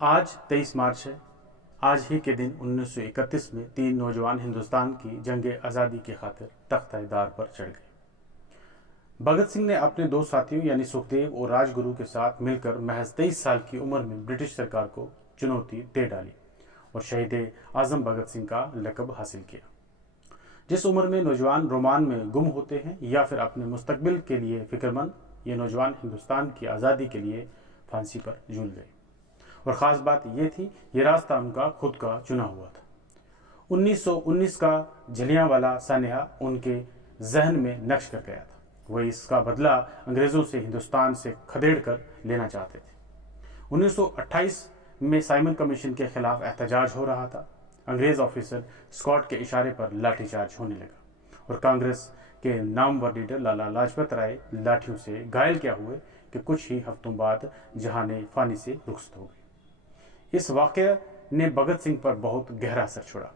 آج 23 مارچ ہے۔ آج ہی کے دن 1931 میں 3 نوجوان ہندوستان کی جنگ آزادی کی خاطر تختہ دار پر چڑھ گئے۔ بھگت سنگھ نے اپنے 2 ساتھیوں یعنی سکھدیو اور راج گرو کے ساتھ مل کر محض 23 سال کی عمر میں برٹش سرکار کو چنوتی دے ڈالی اور شہید اعظم بھگت سنگھ کا لقب حاصل کیا۔ جس عمر میں نوجوان رومان میں گم ہوتے ہیں یا پھر اپنے مستقبل کے لیے فکر مند، یہ نوجوان ہندوستان کی آزادی کے لیے پھانسی پر جھول گئے، اور خاص بات یہ تھی یہ راستہ ان کا خود کا چنا ہوا تھا۔ 1919 کا جلیانوالہ سانحہ ان کے ذہن میں نقش کر گیا تھا۔ وہ اس کا بدلہ انگریزوں سے ہندوستان سے کھدیڑ کر لینا چاہتے تھے۔ 1928 میں سائمن کمیشن کے خلاف احتجاج ہو رہا تھا۔ انگریز آفیسر اسکاٹ کے اشارے پر لاٹھی چارج ہونے لگا اور کانگریس کے نامور لیڈر لالا لاجپت رائے لاٹھیوں سے گھائل کیا ہوئے کہ کچھ ہی ہفتوں بعد جہان فانی سے رخصت ہو گئی۔ اس واقعے نے بھگت سنگھ پر بہت گہرا اثر چھوڑا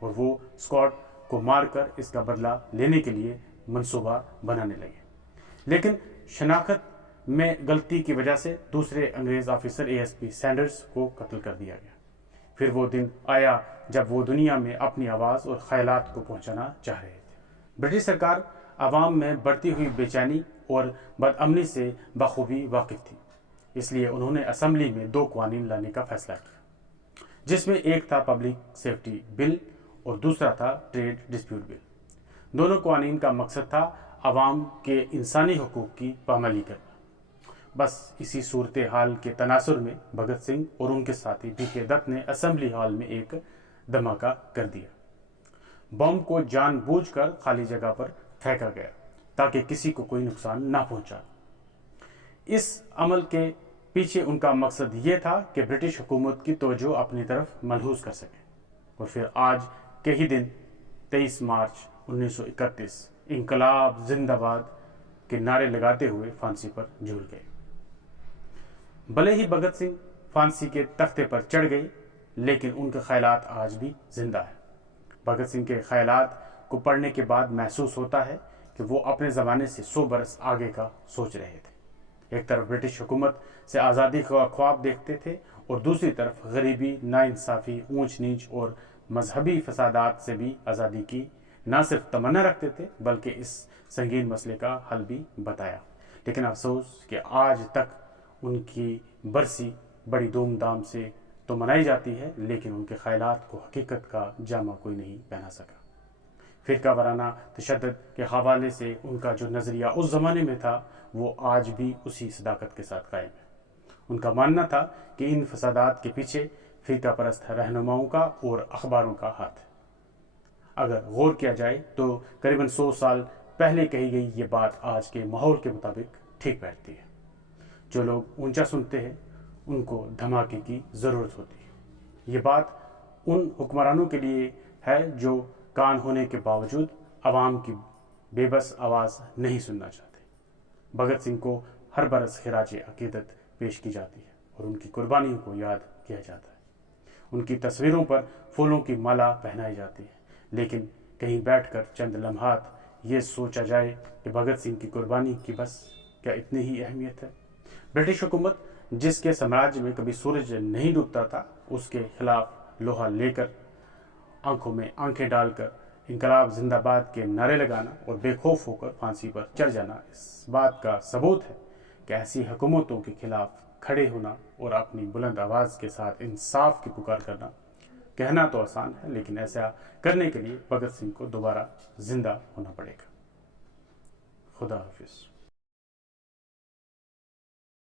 اور وہ اسکاٹ کو مار کر اس کا بدلہ لینے کے لیے منصوبہ بنانے لگے، لیکن شناخت میں غلطی کی وجہ سے دوسرے انگریز آفیسر ASP سینڈرز کو قتل کر دیا گیا۔ پھر وہ دن آیا جب وہ دنیا میں اپنی آواز اور خیالات کو پہنچانا چاہ رہے تھے۔ برٹش سرکار عوام میں بڑھتی ہوئی بے چینی اور بدامنی سے بخوبی واقف تھی، اس لیے انہوں نے اسمبلی میں 2 قوانین لانے کا فیصلہ کیا، جس میں ایک تھا پبلک سیفٹی بل اور دوسرا تھا ٹریڈ ڈسپیوٹ بل۔ دونوں قوانین کا مقصد تھا عوام کے انسانی حقوق کی پامالی کرنا۔ بس اسی صورتحال کے تناظر میں بھگت سنگھ اور ان کے ساتھی BK دت نے اسمبلی ہال میں ایک دھماکہ کر دیا۔ بم کو جان بوجھ کر خالی جگہ پر پھینکا گیا تاکہ کسی کو کوئی نقصان نہ پہنچا۔ اس عمل کے پیچھے ان کا مقصد یہ تھا کہ برٹش حکومت کی توجہ اپنی طرف ملحوظ کر سکے، اور پھر آج کے ہی دن 23 مارچ 1931 انقلاب زندہ باد کے نعرے لگاتے ہوئے پھانسی پر جھول گئے۔ بھلے ہی بھگت سنگھ پھانسی کے تختے پر چڑھ گئے، لیکن ان کے خیالات آج بھی زندہ ہیں۔ بھگت سنگھ کے خیالات کو پڑھنے کے بعد محسوس ہوتا ہے کہ وہ اپنے زمانے سے 100 برس آگے کا سوچ رہے تھے۔ ایک طرف برٹش حکومت سے آزادی کا خواب دیکھتے تھے اور دوسری طرف غریبی، ناانصافی، اونچ نیچ اور مذہبی فسادات سے بھی آزادی کی نہ صرف تمنا رکھتے تھے بلکہ اس سنگین مسئلے کا حل بھی بتایا۔ لیکن افسوس کہ آج تک ان کی برسی بڑی دھوم دھام سے تو منائی جاتی ہے، لیکن ان کے خیالات کو حقیقت کا جامہ کوئی نہیں پہنا سکا۔ فرقہ وارانہ تشدد کے حوالے سے ان کا جو نظریہ اس زمانے میں تھا وہ آج بھی اسی صداقت کے ساتھ قائم ہے۔ ان کا ماننا تھا کہ ان فسادات کے پیچھے فرقہ پرست رہنماؤں کا اور اخباروں کا ہاتھ ہے۔ اگر غور کیا جائے تو قریباً 100 سال پہلے کہی گئی یہ بات آج کے ماحول کے مطابق ٹھیک بیٹھتی ہے۔ جو لوگ اونچا سنتے ہیں ان کو دھماکے کی ضرورت ہوتی ہے۔ یہ بات ان حکمرانوں کے لیے ہے جو کان ہونے کے باوجود عوام کی بے بس آواز نہیں سننا چاہتے۔ بھگت سنگھ کو ہر برس خراج عقیدت پیش کی جاتی ہے اور ان کی قربانیوں کو یاد کیا جاتا ہے۔ ان کی تصویروں پر پھولوں کی مالا پہنائی جاتی ہے، لیکن کہیں بیٹھ کر چند لمحات یہ سوچا جائے کہ بھگت سنگھ کی قربانی کی بس کیا اتنی ہی اہمیت ہے؟ برٹش حکومت جس کے سامراج میں کبھی سورج نہیں ڈوبتا تھا، اس کے خلاف لوہا لے کر، آنکھوں میں آنکھیں ڈال کر انقلاب زندہ باد کے نعرے لگانا اور بے خوف ہو کر پھانسی پر چڑھ جانا اس بات کا ثبوت ہے کہ ایسی حکومتوں کے خلاف کھڑے ہونا اور اپنی بلند آواز کے ساتھ انصاف کی پکار کرنا کہنا تو آسان ہے، لیکن ایسا کرنے کے لیے بھگت سنگھ کو دوبارہ زندہ ہونا پڑے گا۔ خدا حافظ۔